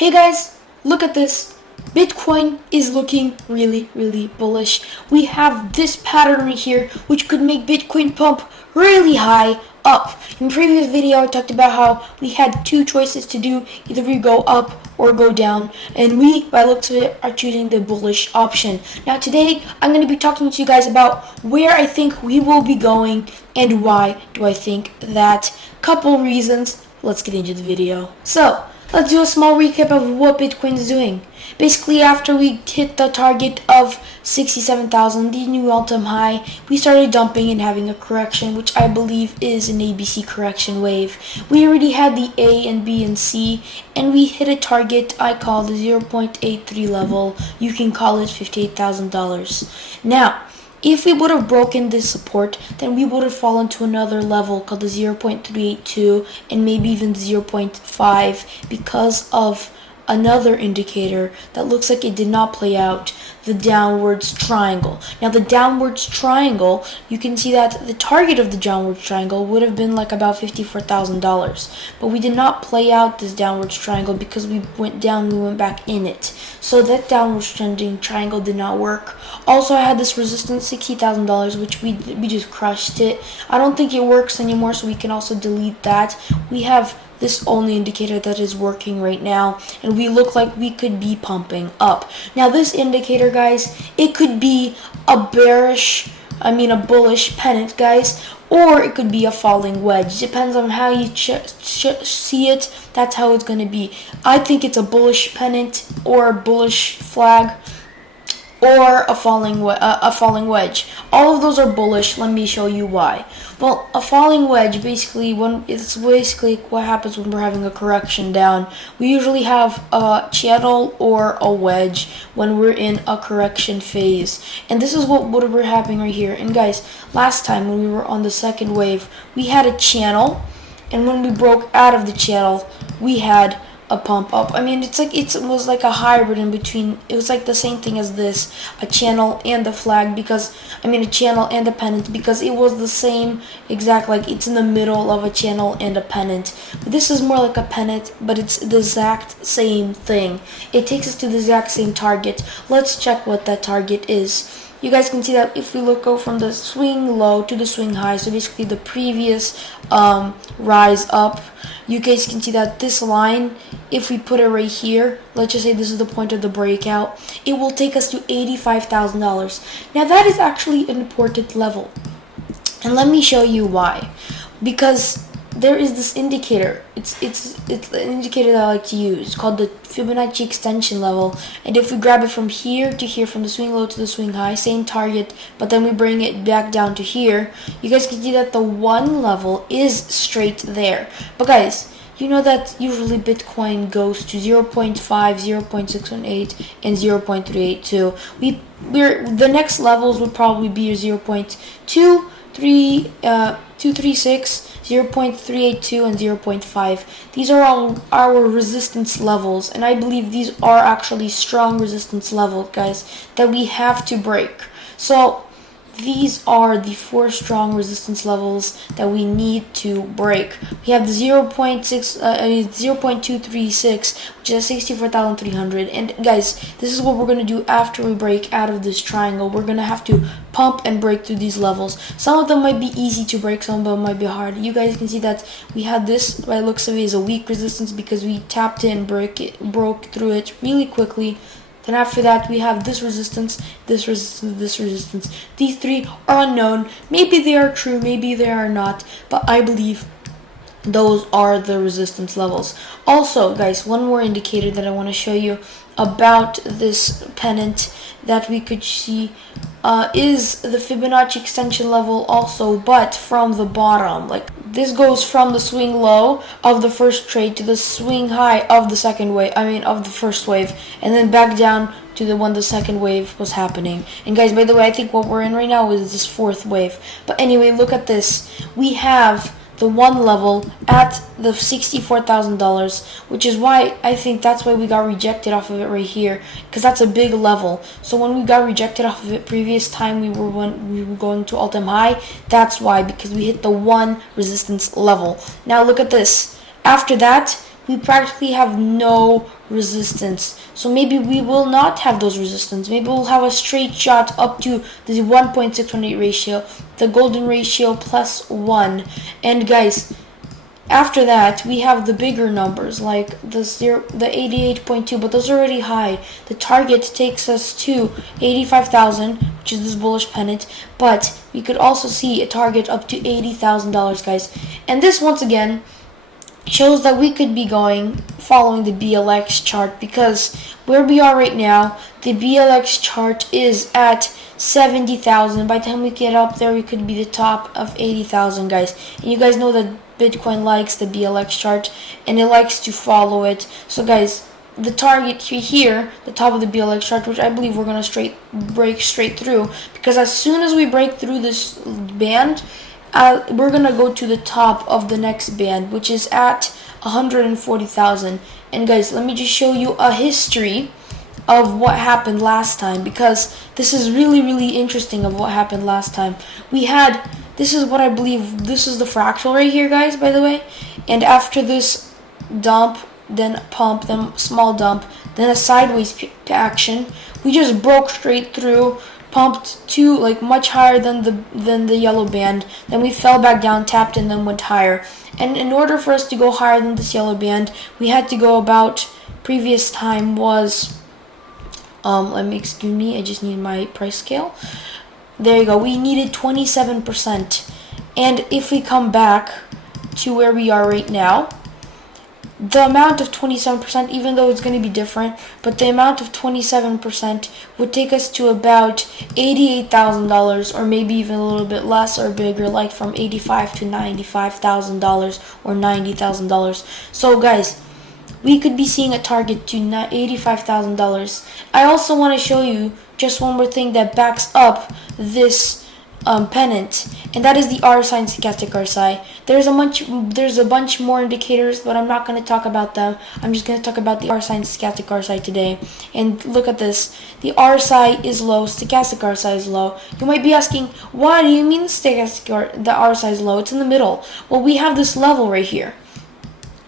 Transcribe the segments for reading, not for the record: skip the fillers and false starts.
Hey guys, look at this. Bitcoin is looking really bullish. We have this pattern right here which could make Bitcoin pump really high up. In the previous video I talked about how we had two choices to do, either we go up or go down, and we, by looks of it, are choosing the bullish option. Now today I'm going to be talking to you guys about where I think we will be going and why do I think that. Couple reasons. Let's get into the video. So let's do a small recap of what Bitcoin is doing. Basically, after we hit the target of 67,000, the new all-time high, we started dumping and having a correction, which I believe is an ABC correction wave. We already had the A and B and C, and we hit a target I call the 0.83 level. You can call it $58,000. Now, if we would have broken this support, then we would have fallen to another level called the 0.382 and maybe even 0.5 because of another indicator that looks like it did not play out, the downwards triangle. Now the downwards triangle, you can see that the target of the downwards triangle would have been like about $54,000, but we did not play out this downwards triangle because we went down, we went back in it. So that downwards trending triangle did not work. Also, I had this resistance $60,000, which we just crushed it. I don't think it works anymore, so we can also delete that. We have this only indicator that is working right now, and we look like we could be pumping up. Now this indicator, guys, it could be a bullish pennant, guys, or it could be a falling wedge. Depends on how you see it. That's how it's going to be. I think it's a bullish pennant or a bullish flag, or a falling wedge. All of those are bullish. Let me show you why. Well, a falling wedge it's basically what happens when we're having a correction down. We usually have a channel or a wedge when we're in a correction phase, and this is what would be happening right here. And guys, last time when we were on the second wave, we had a channel, and when we broke out of the channel, we had a pump up. I mean, it was like a hybrid in between. It was like the same thing as this, a channel and a flag, because a channel and a pennant, because it was the same exact, like it's in the middle of a channel and a pennant. But this is more like a pennant, but it's the exact same thing. It takes us to the exact same target. Let's check what that target is. You guys can see that if we go from the swing low to the swing high, so basically the previous rise up, you guys can see that this line, if we put it right here, let's just say this is the point of the breakout, it will take us to $85,000. Now that is actually an important level, and let me show you why. Because there is this indicator. It's an indicator that I like to use. It's called the Fibonacci Extension level. And if we grab it from here to here, from the swing low to the swing high, same target, but then we bring it back down to here, you guys can see that the one level is straight there. But guys, you know that usually Bitcoin goes to 0.5, 0.618, and 0.382. The next levels would probably be your 236, 0.382, and 0.5. These are all our resistance levels, and I believe these are actually strong resistance levels, guys, that we have to break. So these are the 4 strong resistance levels that we need to break. We have the 0.236, which is 64,300. And guys, this is what we're going to do after we break out of this triangle. We're going to have to pump and break through these levels. Some of them might be easy to break, some of them might be hard. You guys can see that we had this, by looks of it, is a weak resistance because we tapped in, broke through it really quickly. Then after that, we have this resistance, this resistance, this resistance. These 3 are unknown. Maybe they are true, maybe they are not, but I believe those are the resistance levels. Also, guys, one more indicator that I want to show you about this pennant that we could see is the Fibonacci Extension level also, but from the bottom. Like, this goes from the swing low of the first trade to the swing high of the second wave, of the first wave, and then back down to when the second wave was happening. And guys, by the way, I think what we're in right now is this 4th wave. But anyway, look at this. We have the one level at the $64,000, which is why I think that's why we got rejected off of it right here, because that's a big level. So when we got rejected off of it previous time we were going to all-time high, that's why, because we hit the one resistance level. Now look at this. After that, we practically have no resistance. So maybe we will not have those resistance. Maybe we'll have a straight shot up to the 1.618 ratio, the golden ratio +1. And guys, after that, we have the bigger numbers like the 88.2, but those are already high. The target takes us to 85,000, which is this bullish pennant, but we could also see a target up to $80,000, guys. And this, once again, shows that we could be following the BLX chart, because where we are right now, the BLX chart is at 70,000. By the time we get up there, we could be the top of 80,000, guys. And you guys know that Bitcoin likes the BLX chart and it likes to follow it. So guys, the target here, the top of the BLX chart, which I believe we're gonna break straight through, because as soon as we break through this band, we're gonna go to the top of the next band, which is at 140,000. And guys, let me just show you a history of what happened last time, because this is really interesting of what happened last time. This is what I believe, this is the fractal right here, guys, by the way. And after this dump, then pump, then small dump, then a sideways action, we just broke straight through, pumped to like much higher than the yellow band, then we fell back down, tapped, and then went higher. And in order for us to go higher than this yellow band, we had to go about, previous time was excuse me, I just need my price scale. There you go. We needed 27%. And if we come back to where we are right now, the amount of 27%, even though it's going to be different, but the amount of 27% would take us to about $88,000, or maybe even a little bit less or bigger, like from $85,000 to $95,000 or $90,000. So guys, we could be seeing a target to $85,000. I also want to show you just one more thing that backs up this pennant, and that is the RSI and stochastic RSI. There's a bunch more indicators, but I'm not going to talk about them. I'm just going to talk about the RSI and stochastic RSI today. And look at this. The RSI is low, stochastic RSI is low. You might be asking, why do you mean the RSI is low? It's in the middle. Well, we have this level right here.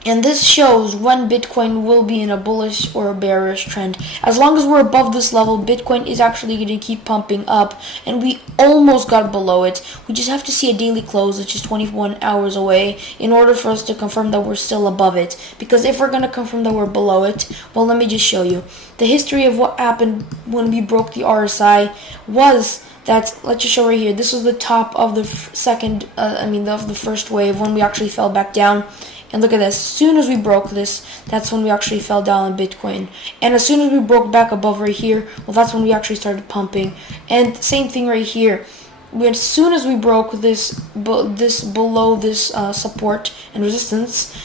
And this shows when Bitcoin will be in a bullish or a bearish trend. As long as we're above this level, Bitcoin is actually going to keep pumping up. And we almost got below it. We just have to see a daily close, which is 21 hours away, in order for us to confirm that we're still above it. Because if we're going to confirm that we're below it, well, let me just show you. The history of what happened when we broke the RSI was that, let's just show right here. This was the top of the of the first wave when we actually fell back down. And look at this, as soon as we broke this, that's when we actually fell down on Bitcoin. And as soon as we broke back above right here, well, that's when we actually started pumping. And same thing right here. As soon as we broke this below this support and resistance,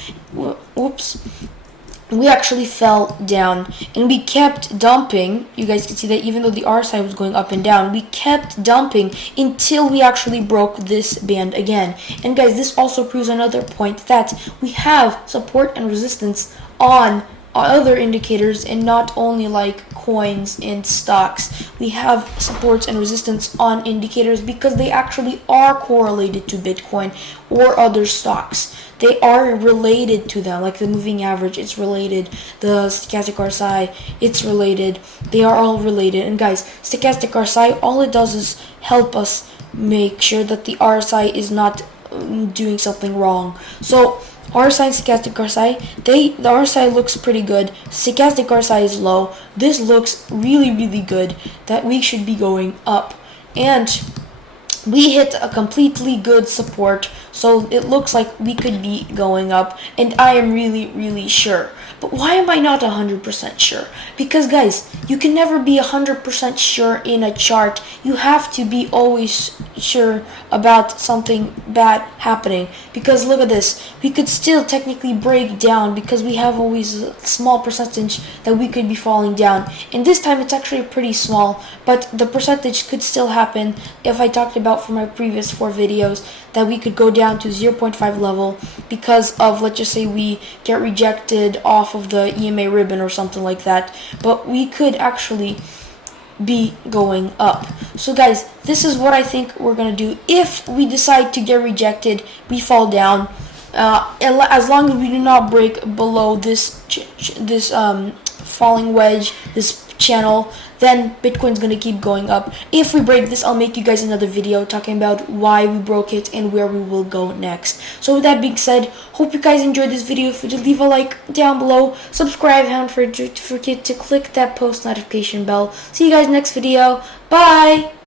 we actually fell down, and we kept dumping. You guys can see that even though the RSI was going up and down, we kept dumping until we actually broke this band again. And guys, this also proves another point, that we have support and resistance on other indicators and not only like coins and stocks. We have supports and resistance on indicators because they actually are correlated to Bitcoin or other stocks. They are related to them, like the moving average, it's related. The stochastic RSI, it's related. They are all related. And guys, stochastic RSI, all it does is help us make sure that the RSI is not doing something wrong. So RSI and stochastic RSI, the RSI looks pretty good. Stochastic RSI is low. This looks really good, that we should be going up. And we hit a completely good support, so it looks like we could be going up, and I am really sure. But why am I not 100% sure? Because guys, you can never be 100% sure in a chart. You have to be always sure about something bad happening. Because look at this, we could still technically break down because we have always a small percentage that we could be falling down. And this time it's actually pretty small, but the percentage could still happen. If I talked about from my previous 4 videos, that we could go down to 0.5 level because of, let's just say we get rejected off of the EMA ribbon or something like that. But we could actually be going up. So guys, this is what I think we're gonna do. If we decide to get rejected, we fall down, as long as we do not break below this falling wedge, this channel, then Bitcoin's gonna keep going up. If we break this, I'll make you guys another video talking about why we broke it and where we will go next. So with that being said, hope you guys enjoyed this video. If you did, leave a like down below, subscribe, and don't forget to click that post notification bell. See you guys next video. Bye.